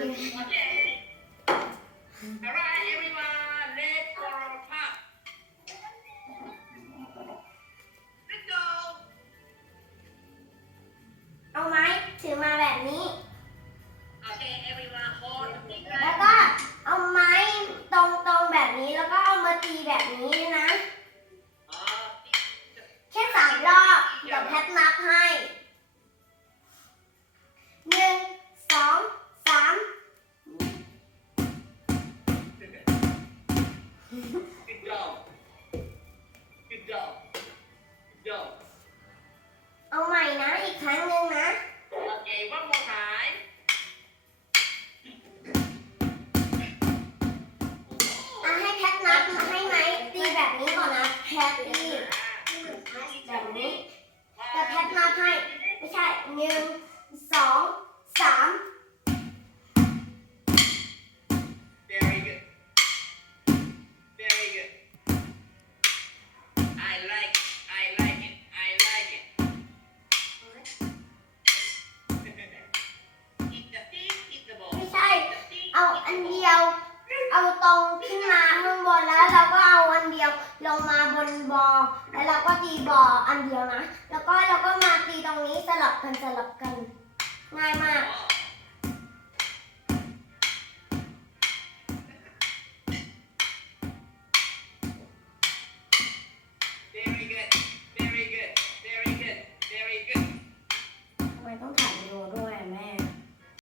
เอาไม้ถือมาแบบนี้ แล้วก็เอาไม้ตรงๆแบบนี้แล้วก็เอามาตีแบบนี้นะ หนึ่งสองสาม Very good. Very good. I like it. I like it. I like it. Hit the feet, hit the ball. ไม่ใช่ Hit the feet, เอา hit อัน the ball. เดียว เอาตรงขึ้นมาข้างบนแล้วเราก็เอาอันเดียวลงมาบ นบอลแล้วเราก็ตีบอลอันเดียวนะ แล้วก็เราก็มาตีตรงนี้สลับกันสลับกัน ง่ายมากต้องถ่าย